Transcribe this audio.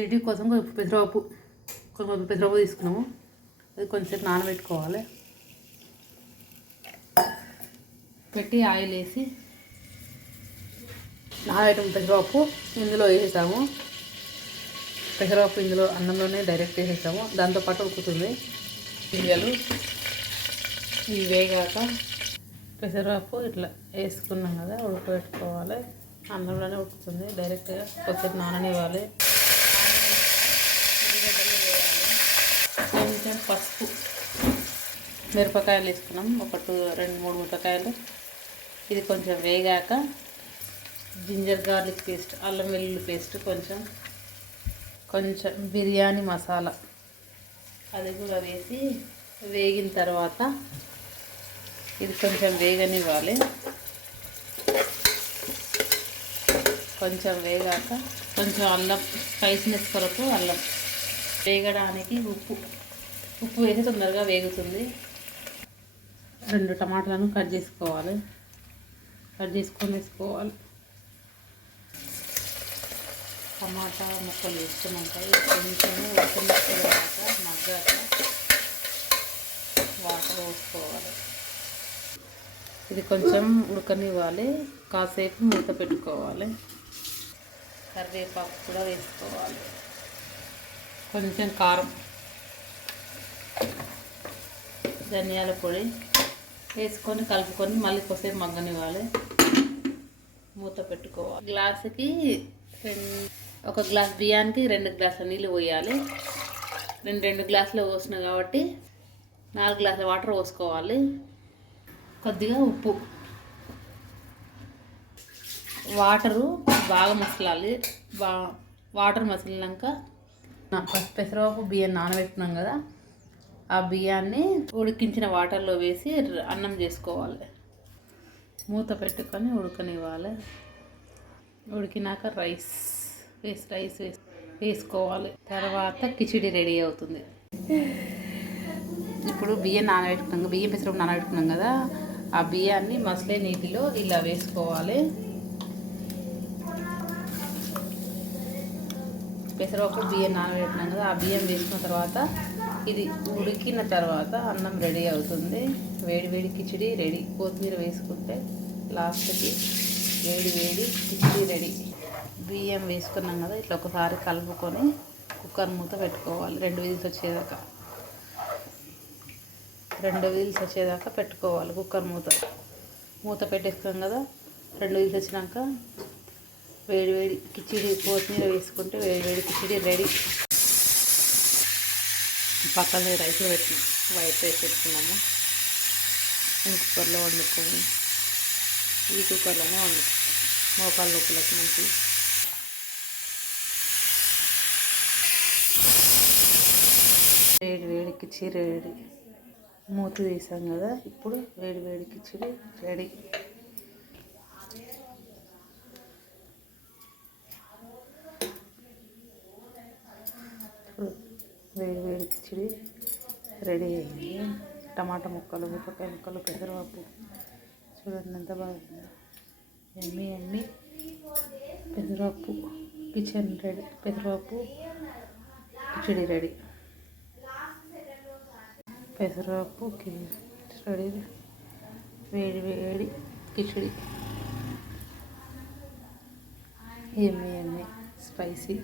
ఇడ్లీ కోసం కొంచెం పెసరపప్పు తీసుకున్నాము. అది కొంచెంసేపు నానబెట్టుకోవాలి. పెట్టి ఆయిల్ వేసి నానబెట్టిన పెసరపప్పు ఇందులో వేసేసాము. పెసరపప్పు ఇందులో అన్నంలోనే డైరెక్ట్ వేసేసాము. దాంతోపాటు ఉడుకుతుంది. గింజలు ఇవి వేగాక పెసరపప్పు ఇట్లా వేసుకున్నాం కదా, ఉడకబెట్టుకోవాలి. అన్నంలోనే ఉడుకుతుంది. డైరెక్ట్గా కొద్దిసేపు నాననివ్వాలి. కొంచెం పసుపు, మిరపకాయలు వేసుకున్నాం. 2-3 మిరపకాయలు. ఇది కొంచెం వేగాక జింజర్ గార్లిక్ పేస్ట్, అల్లం వెల్లుల్లి పేస్ట్, కొంచెం బిర్యానీ మసాలా అది కూడా వేసి వేగిన తర్వాత ఇది కొంచెం వేగనివ్వాలి. కొంచెం వేగాక కొంచెం అల్లం, స్పైసీనెస్ కొరకు అల్లం, వేగడానికి ఉప్పు వేసి తొందరగా వేగుతుంది. 2 టమాటాలను కట్ చేసుకొని వేసుకోవాలి. టమాటా ముక్కలు వేసుకున్నాక కొంచెం ఉడకనిచ్చేదాకా మగ్గాక వాటర్ పోసుకోవాలి. ఇది కొంచెం ఉడకనివ్వాలి. కాసేపు మూత పెట్టుకోవాలి. కరివేపాకు కూడా వేసుకోవాలి. కొంచెం కారం, ధనియాల పొడి వేసుకొని కలుపుకొని మళ్ళీ కొద్దిసేపు మగ్గనివ్వాలి. మూత పెట్టుకోవాలి. గ్లాసుకి 1 గ్లాస్ బియ్యానికి 2 గ్లాసుల నీళ్ళు పోయాలి. 2 గ్లాసులు పోసిన కాబట్టి 4 గ్లాసుల వాటర్ పోసుకోవాలి. కొద్దిగా ఉప్పు, వాటరు బాగా మసలాలి. వాటర్ మసిలినాక పెసరపప్పు బియ్యం నానబెట్టుకున్నాం కదా, ఆ బియ్యాన్ని ఉడికించిన వాటర్లో వేసి అన్నం చేసుకోవాలి. మూత పెట్టుకొని ఉడకనివ్వాలి. ఉడికినాక రైస్ వేసుకోవాలి. తర్వాత కిచిడి రెడీ అవుతుంది. ఇప్పుడు బియ్యం పెసరపప్పు నానబెట్టుకున్నాం కదా, ఆ బియ్యాన్ని మసలే నీటిలో ఇలా వేసుకోవాలి. పెసరపప్పు బియ్యం నానబెట్టినాం కదా, ఆ బియ్యం వేసుకున్న తర్వాత ఇది ఉడికిన తర్వాత అన్నం రెడీ అవుతుంది. వేడి కిచిడి రెడీ. కొత్తిమీర వేసుకుంటే లాస్ట్కి వేడి కిచిడి రెడీ. బియ్యం వేసుకున్నాం కదా, ఇట్లా ఒకసారి కలుపుకొని కుక్కర్ మూత పెట్టుకోవాలి. 2 విజిల్స్ వచ్చేదాకా పెట్టుకోవాలి. కుక్కర్ మూత పెట్టేసుకున్నాం కదా, 2 విజిల్స్ వచ్చినాక వేడి కిచిడి కొత్తిమీర వేసుకుంటే వేడి కిచిడి రెడీ. పక్కన వైట్ రైస్ పెట్టుకున్నాము. కుక్కర్లో వండుకొని ఈ కుక్కర్లోనే మోకాళ్ళ నొప్పులకు మంచి. వేడి కిచిడి రెడీ. మూత తీసాం కదా, ఇప్పుడు వేడి కిచిడి రెడీ. వేడి కిచిడి రెడీ అయింది. టమాటా ముక్కలు, మిరపకాయ ముక్కలు, పెసరపప్పు చూడండి ఎంత బాగుంది. ఎమ్మి పెసరపప్పు కిచిడి రెడీ. పెసరపప్పు రెడీ. వేడి కిచిడి. ఎమ్మి స్పైసీ.